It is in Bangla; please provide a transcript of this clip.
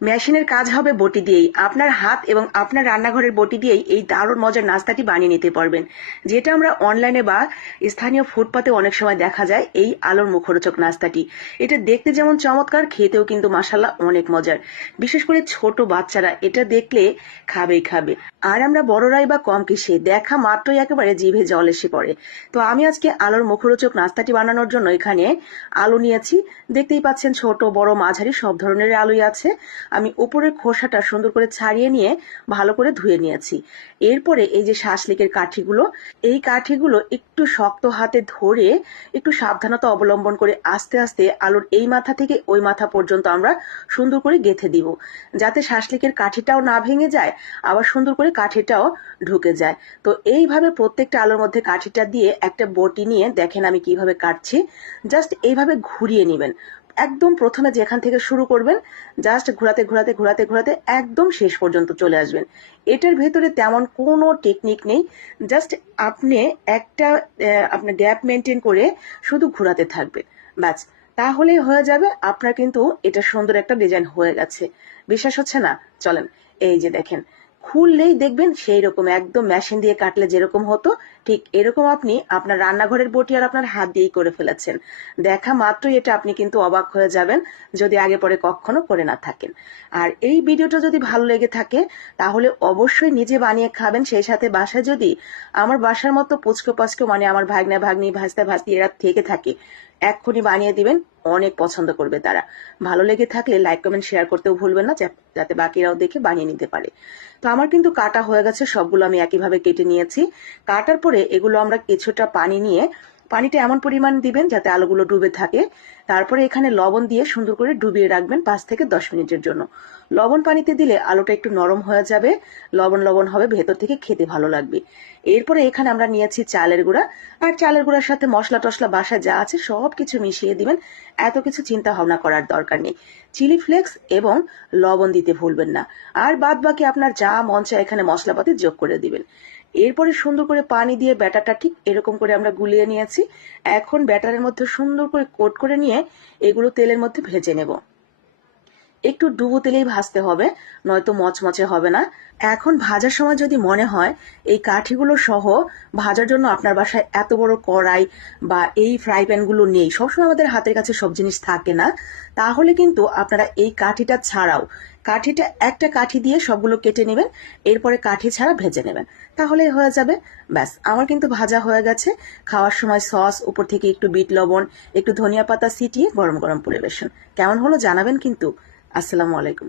মেশিনের কাজ হবে বটি দিয়েই। আপনার হাত এবং আপনার রান্নাঘরের বটি দিয়েই এই দারুণ মজার নাস্তাটি বানিয়ে নিতে পারবেন, যেটা আমরা অনলাইনে বা স্থানীয় ফুটপাতে অনেক সময় দেখা যায়। এই আলোর মুখরোচক নাস্তাটি, এটা দেখতে যেমন চমৎকার, খেতেও কিন্তু মাশাআল্লাহ অনেক মজার। বিশেষ করে ছোট বাচ্চারা এটা দেখলে খাবেই খাবে। আর আমরা বড়রাই বা কম কিসে, দেখা মাত্রই একেবারে জিভে জল এসে পড়ে। তো আমি আজকে আলোর মুখরোচক নাস্তাটি বানানোর জন্য এখানে আলু নিয়েছি। দেখতেই পাচ্ছেন ছোট বড় মাঝারি সব ধরনের আলুই আছে। আমি উপরের খোসাটা সুন্দর করে ছাড়িয়ে নিয়ে ভালো করে ধুয়ে নিয়েছি। এরপরে এই যে শাসলিকের কাঠিগুলো, এই কাঠিগুলো একটু শক্ত হাতে ধরে একটু সাবধানতা অবলম্বন করে আস্তে আস্তে আলুর এই মাথা থেকে ওই মাথা পর্যন্ত আমরা সুন্দর করে গেঁথে দিব, যাতে শাসলিকের কাঠিটাও না ভেঙে যায়, আবার সুন্দর করে কাঠিটাও ঢুকে যায়। তো এইভাবে প্রত্যেকটা আলুর মধ্যে কাঠিটা দিয়ে একটা বটি নিয়ে দেখেন আমি কিভাবে কাটছি। জাস্ট এইভাবে ঘুরিয়ে নেবেন। একদম প্রথমে যেখান থেকে শুরু করবেন, জাস্ট ঘোরাতে ঘোরাতে ঘোরাতে ঘোরাতে একদম শেষ পর্যন্ত চলে আসবেন। এটার ভেতরে তেমন কোনো টেকনিক নেই। জাস্ট আপনি একটা আপনার গ্যাপ মেনটেন করে শুধু ঘোরাতে থাকবেন, ব্যাস। তাহলেই হয়ে যাবে আপনার কিন্তু এটা সুন্দর একটা ডিজাইন হয়ে গেছে। বিশ্বাস হচ্ছে না? চলেন, এই যে দেখেন, খুললেই দেখবেন সেই রকম একদম মেশিন দিয়ে কাটলে যেরকম হতো ঠিক এরকম আপনি আপনার রান্নাঘরের বটি আর আপনার হাত দিয়েই করে ফেলেছেন। দেখা মাত্রই এটা আপনি কিন্তু অবাক হয়ে যাবেন, যদি আগে পরে কখনো করে না থাকেন। আর এই ভিডিওটা যদি ভালো লেগে থাকে তাহলে অবশ্যই নিজে বানিয়ে খাবেন। সেই সাথে বাসায় যদি আমার বাসার মতো পুচকো পাচকো মানে আমার ভাগ্না ভাগ্নি ভাস্তা ভাস্তি এরা থেকে থাকে, এক্ষুনি বানিয়ে দিবেন, অনেক পছন্দ করবে তারা। ভালো লেগে থাকলে লাইক কমেন্ট শেয়ার করতেও ভুলবেন না, যাতে বাকিরাও দেখে বানিয়ে নিতে পারে। তো আমার কিন্তু কাটা হয়ে গেছে, সবগুলো আমি একইভাবে কেটে নিয়েছি। কাটার পরে এগুলো আমরা কিছুটা পানি নিয়ে, পানিটা এমন পরিমাণ দিবেন যাতে আলুগুলো ডুবে থাকে। তারপরে এখানে লবণ দিয়ে সুন্দর করে ডুবিয়ে রাখবেন 5 থেকে 10 মিনিটের জন্য। লবণ পানিতে দিলে আলুটা একটু নরম হয়ে যাবে, লবণ লবণ হবে, ভেতর থেকে খেতে ভালো লাগবে। এরপরে এখানে আমরা নিয়েছি চালের গুঁড়া। আর চালের গুঁড়ার সাথে মশলা টশলা বাসায় যা আছে সব কিছু মিশিয়ে দিবেন। এত কিছু চিন্তা ভাবনা করার দরকার নেই। চিলি ফ্লেক্স এবং লবণ দিতে ভুলবেন না। আর বাদ বাকি আপনার যা মন চায় এখানে মশলাপাতি যোগ করে দিবেন। এরপরে সুন্দর করে পানি দিয়ে ব্যাটারটা ঠিক এরকম করে আমরা গুলিয়ে নিয়েছি। এখন ব্যাটারের মধ্যে সুন্দর করে কোট করে নিয়ে এগুলো তেলের মধ্যে ভেজে নেব। একটু ডুবো তেলেই ভাজতে হবে, নয়তো মচমচে হবে না। এখন ভাজার সময় যদি মনে হয় এই কাঠিগুলো সহ ভাজার জন্য আপনার বাসায় এত বড় কড়াই বা এই ফ্রাই প্যানগুলো নেই, সবসময় আমাদের হাতের কাছে সব জিনিস থাকে না, তাহলে কিন্তু আপনারা এই কাঠিটা ছাড়াও, কাঠিটা একটা কাঠি দিয়ে সবগুলো কেটে নেবেন, এরপরে কাঠি ছাড়া ভেজে নেবেন, তাহলে হয়ে যাবে। ব্যাস, আমার কিন্তু ভাজা হয়ে গেছে। খাওয়ার সময় সস, উপর থেকে একটু বিট লবণ, একটু ধনিয়া পাতা ছিটিয়ে গরম গরম পরিবেশন। কেমন হলো জানাবেন কিন্তু। আসসালামু আলাইকুম।